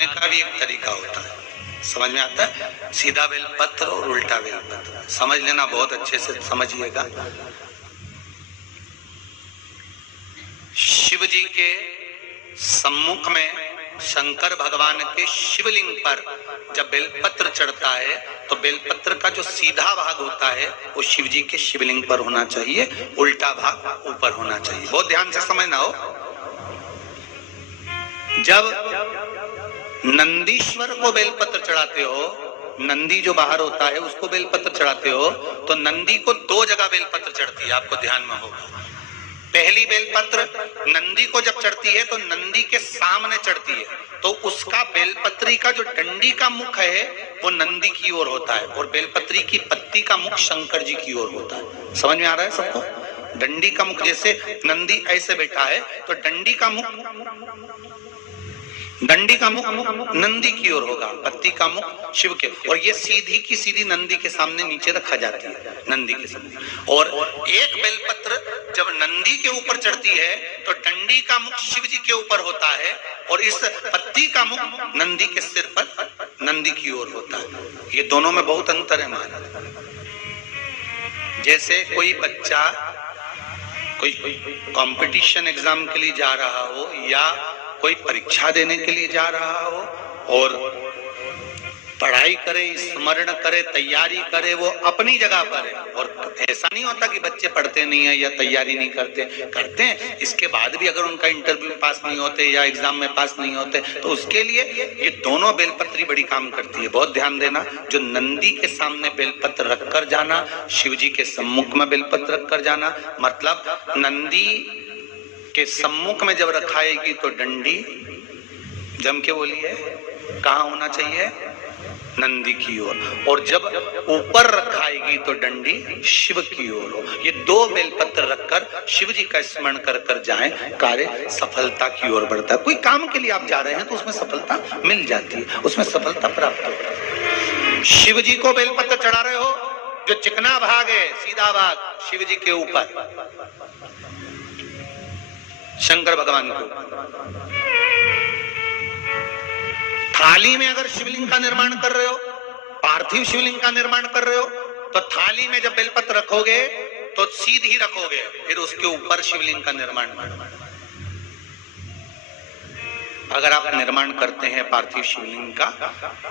का भी एक तरीका होता है, समझ में आता है? सीधा बेलपत्र और उल्टा बेलपत्र समझ लेना, बहुत अच्छे से समझिएगा। शिव जी के सम्मुख में शंकर भगवान के शिवलिंग पर जब बेलपत्र चढ़ता है तो बेलपत्र का जो सीधा भाग होता है वो शिव जी के शिवलिंग पर होना चाहिए, उल्टा भाग ऊपर होना चाहिए। बहुत ध्यान से समझना हो। जब नंदीश्वर को बेलपत्र चढ़ाते हो, नंदी जो बाहर होता है उसको बेलपत्र चढ़ाते हो, तो नंदी को दो जगह बेलपत्र चढ़ती है, आपको ध्यान में होगा। पहली बेलपत्र नंदी को जब चढ़ती है तो नंदी के सामने चढ़ती है, तो उसका बेलपत्री का जो डंडी का मुख है वो नंदी की ओर होता है और बेलपत्री की पत्ती का मुख शंकर जी की ओर होता है। समझ में आ रहा है सबको? डंडी का मुख, जैसे नंदी ऐसे बैठा है तो डंडी का मुख नंदी की ओर होगा, पत्ती का मुख शिव के, और ये सीधी की सीधी नंदी के सामने नीचे रखा जाती है, नंदी के सामने। और एक बेलपत्र जब नंदी के ऊपर चढ़ती है तो डंडी का मुख शिव जी के ऊपर होता है और इस पत्ती का मुख नंदी के सिर पर नंदी की ओर होता है। ये दोनों में बहुत अंतर है महाराज। जैसे कोई बच्चा कोई कंपटीशन एग्जाम के लिए जा रहा हो या कोई परीक्षा देने के लिए जा रहा हो और पढ़ाई करे, स्मरण करे, तैयारी करे, वो अपनी जगह पर है। और ऐसा नहीं होता कि बच्चे पढ़ते नहीं है या तैयारी नहीं करते हैं। इसके बाद भी अगर उनका इंटरव्यू में पास नहीं होते या एग्जाम में पास नहीं होते तो उसके लिए ये दोनों बेलपत्री बड़ी काम करती है। बहुत ध्यान देना, जो नंदी के सामने बेलपत्र रखकर जाना, शिव जी के सम्मुख में बेलपत्र रखकर जाना, मतलब नंदी के सम्मुख में जब रखाएगी तो डंडी, जम के बोलिए, कहाँ होना चाहिए? नंदी की ओर। और जब ऊपर रखाएगी तो डंडी शिव की ओर हो। ये दो बेलपत्र रखकर शिव जी का स्मरण कर कर जाएं, कार्य सफलता की ओर बढ़ता है। कोई काम के लिए आप जा रहे हैं तो उसमें सफलता मिल जाती है, उसमें सफलता प्राप्त होती है। शिव जी को बेलपत्र चढ़ा रहे हो, जो चिकना भाग है, सीधा भाग शिव जी के ऊपर, शंकर भगवान को। थाली में अगर शिवलिंग का निर्माण कर रहे हो, पार्थिव शिवलिंग का निर्माण कर रहे हो, तो थाली में जब बेलपत्र रखोगे तो सीधी रखोगे, फिर उसके ऊपर शिवलिंग का निर्माण करना। अगर आप निर्माण करते हैं पार्थिव शिवलिंग का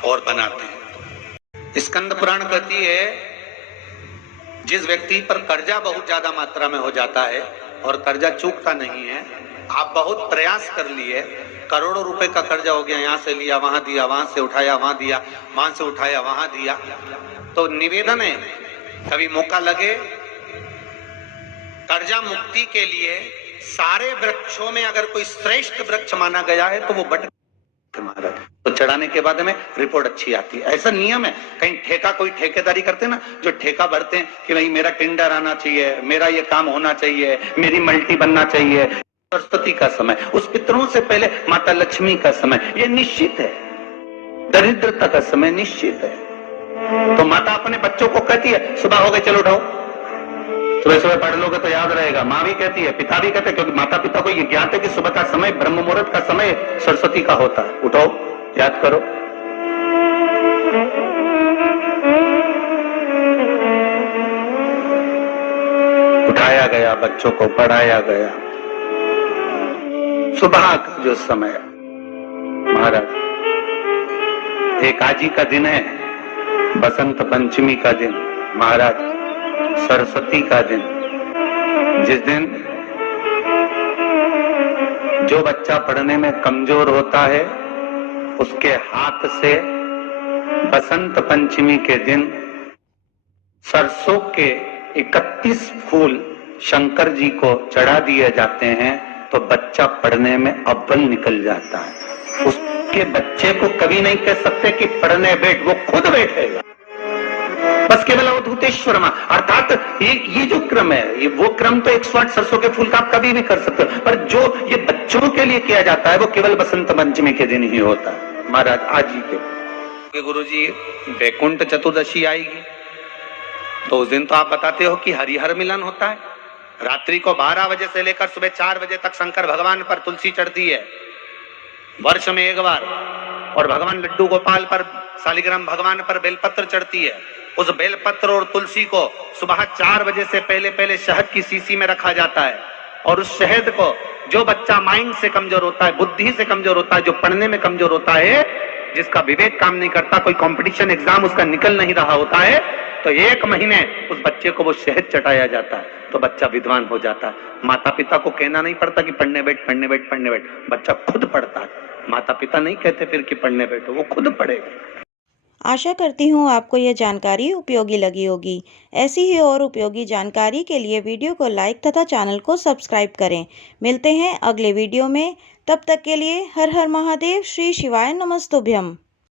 और बनाते हैं। स्कंद पुराण कहती है, जिस व्यक्ति पर कर्जा बहुत ज्यादा मात्रा में हो जाता है और कर्जा चूकता नहीं है, आप बहुत प्रयास कर लिए, करोड़ों रुपए का कर्जा हो गया, यहां से लिया वहां दिया, वहां से उठाया वहां दिया, वहां से उठाया वहां दिया, तो निवेदन है, कभी मौका लगे कर्जा मुक्ति के लिए सारे वृक्षों में अगर कोई श्रेष्ठ वृक्ष माना गया है तो वो बट महाराज, तो चढ़ाने के बाद में रिपोर्ट अच्छी आती है। ऐसा नियम है। कहीं ठेका, कोई ठेकेदारी करते हैं ना, जो ठेका भरते हैं कि भाई मेरा टेंडर आना चाहिए, मेरा ये काम होना चाहिए, मेरी मल्टी बनना चाहिए, सरस्वती का समय, उस पितरों से पहले माता लक्ष्मी का समय, ये निश्चित है। दरिद्रता का समय निश्चित है। तो माता अपने बच्चों को कहती है, सुबह हो गए चलो उठाओ, सुबह सुबह पढ़ लोगे तो याद रहेगा। माँ भी कहती है, पिता भी कहते हैं, क्योंकि माता पिता को ये ज्ञात है कि सुबह का समय ब्रह्म मुहूर्त का समय सरस्वती का होता है। उठाओ, याद करो। उठाया गया, बच्चों को पढ़ाया गया। सुबह का जो समय महाराज, एकाजी का दिन है, बसंत पंचमी का दिन महाराज, सरस्वती का दिन, जिस दिन जो बच्चा पढ़ने में कमजोर होता है उसके हाथ से बसंत पंचमी के दिन सरसों के 31 फूल शंकर जी को चढ़ा दिए जाते हैं, तो बच्चा पढ़ने में अव्वल निकल जाता है। उसके बच्चे को कभी नहीं कह सकते कि पढ़ने बैठ, वो खुद बैठेगा। बस केवल अवधूतेश्वर मां, अर्थात ये जो क्रम है, ये वो क्रम तो 108 सरसों के फूल का आप कभी भी कर सकते हो, पर जो ये बच्चों के लिए किया जाता है वो केवल बसंत पंचमी के दिन ही होता है महाराज। आज ही के गुरु जी वैकुंठ चतुर्दशी आएगी तो उस दिन तो आप बताते हो कि हरिहर मिलन होता है। रात्रि को 12 बजे से लेकर सुबह 4 बजे तक शंकर भगवान पर तुलसी चढ़ती है, वर्ष में एक बार, और भगवान लड्डू गोपाल पर, शालिग्राम भगवान पर बेलपत्र चढ़ती है। उस बेलपत्र और तुलसी को सुबह 4 बजे से पहले पहले शहद की शीशी में रखा जाता है, और उस शहद को जो बच्चा माइंड से कमजोर होता है, बुद्धि से कमजोर होता है, जो पढ़ने में कमजोर होता है, जिसका विवेक काम नहीं करता, कोई कंपटीशन एग्जाम उसका निकल नहीं रहा होता है, तो 1 महीने उस बच्चे को वो शहद चटाया जाता है, तो बच्चा विद्वान हो जाता है। माता पिता को कहना नहीं पड़ता कि पढ़ने बैठ, पढ़ने बैठ, पढ़ने बैठ, बच्चा खुद पढ़ता है। माता पिता नहीं कहते फिर कि पढ़ने बैठो, वो खुद पढ़ेगा। आशा करती हूँ आपको यह जानकारी उपयोगी लगी होगी। ऐसी ही और उपयोगी जानकारी के लिए वीडियो को लाइक तथा चैनल को सब्सक्राइब करें। मिलते हैं अगले वीडियो में। तब तक के लिए हर हर महादेव। श्री शिवाय नमस्तुभ्यम।